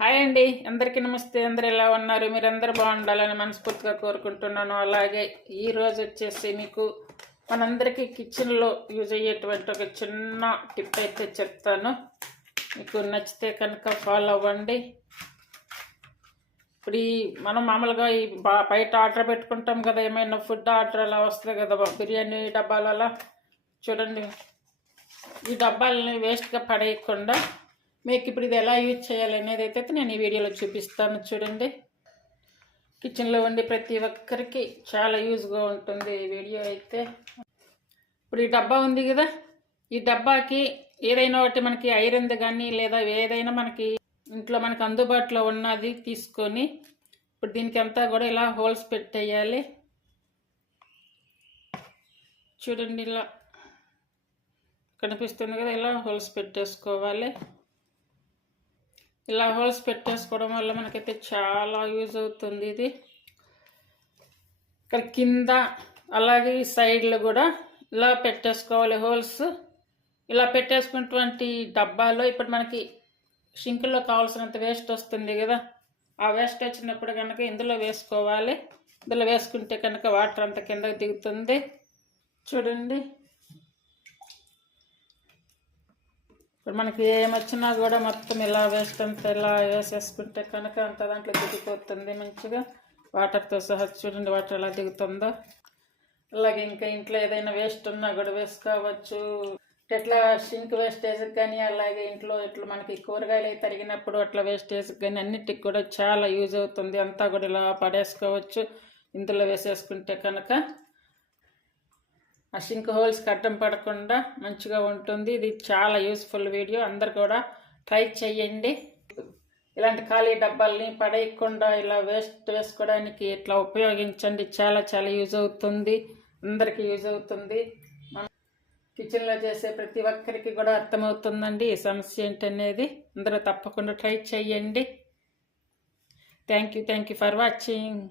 Hi అండి, అందరికీ నమస్తే. అందరు ఎలా ఉన్నారు? మీరందరూ బాగుండాలని మనస్ఫూర్తిగా కోరుకుంటున్నాను. అలాగే ఈరోజు వచ్చేసి మీకు మనందరికీ కిచెన్లో యూజ్ అయ్యేటువంటి ఒక చిన్న టిప్ అయితే చెప్తాను. మీకు నచ్చితే కనుక ఫాలో అవ్వండి. ఇప్పుడు మనం మామూలుగా బయట ఆర్డర్ పెట్టుకుంటాం కదా, ఏమైనా ఫుడ్ ఆర్డర్ అలా వస్తుంది కదా, బిర్యానీ డబ్బాలు అలా. చూడండి, ఈ డబ్బాలని వేస్ట్గా పడేయకుండా మీకు ఇప్పుడు ఇది ఎలా యూజ్ చేయాలనేది అయితే నేను ఈ వీడియోలో చూపిస్తాను. చూడండి, కిచెన్లో ఉండి ప్రతి ఒక్కరికి చాలా యూజ్గా ఉంటుంది ఈ వీడియో అయితే. ఇప్పుడు ఈ డబ్బా ఉంది కదా, ఈ డబ్బాకి ఏదైనా ఒకటి మనకి ఐరన్ది కానీ లేదా ఏదైనా మనకి ఇంట్లో మనకు అందుబాటులో ఉన్నది తీసుకొని ఇప్పుడు దీనికి అంతా కూడా ఇలా హోల్స్ పెట్టేయాలి. చూడండి, ఇలా కనిపిస్తుంది కదా, ఇలా హోల్స్ పెట్టేసుకోవాలి. ఇలా హోల్స్ పెట్టేసుకోవడం వల్ల మనకైతే చాలా యూజ్ అవుతుంది. ఇది ఇక్కడ కింద అలాగే సైడ్లో కూడా ఇలా పెట్టేసుకోవాలి హోల్స్. ఇలా పెట్టేసుకున్నటువంటి డబ్బాలో ఇప్పుడు మనకి షింకులో కావాల్సినంత వేస్ట్ వస్తుంది కదా, ఆ వేస్ట్ వచ్చినప్పుడు కనుక ఇందులో వేసుకోవాలి. ఇందులో వేసుకుంటే కనుక వాటర్ అంతా కిందకి దిగుతుంది. చూడండి, ఇప్పుడు మనకి ఏమొచ్చినా కూడా మొత్తం ఇలా వేస్ట్ అంతా ఇలా వేసేసుకుంటే కనుక అంత దాంట్లో దిగిపోతుంది మంచిగా వాటర్తో సహా. చూడండి వాటర్ ఎలా దిగుతుందో. అలాగే ఇంకా ఇంట్లో ఏదైనా వేస్ట్ ఉన్నా కూడా వేసుకోవచ్చు. ఎట్లా షింక్ వేస్టేజ్కి కానీ అలాగే ఇంట్లో ఇట్లా మనకి కూరగాయలు తరిగినప్పుడు అట్లా వేస్టేజ్కి కానీ అన్నిటికి కూడా చాలా యూజ్ అవుతుంది. అంతా కూడా ఇలా పడేసుకోవచ్చు ఇందులో వేసేసుకుంటే కనుక. ఆ షింక్ హోల్స్కి అడ్డం పడకుండా మంచిగా ఉంటుంది. ఇది చాలా యూస్ఫుల్ వీడియో, అందరు కూడా ట్రై చేయండి. ఇలాంటి ఖాళీ డబ్బాల్ని పడేయకుండా ఇలా వేస్ట్ వేసుకోవడానికి ఇట్లా ఉపయోగించండి. చాలా చాలా యూజ్ అవుతుంది, అందరికీ యూజ్ అవుతుంది. కిచెన్లో చేసే ప్రతి ఒక్కరికి కూడా అర్థమవుతుందండి ఈ సమస్య ఏంటనేది. అందరూ తప్పకుండా ట్రై చేయండి. Thank you for watching.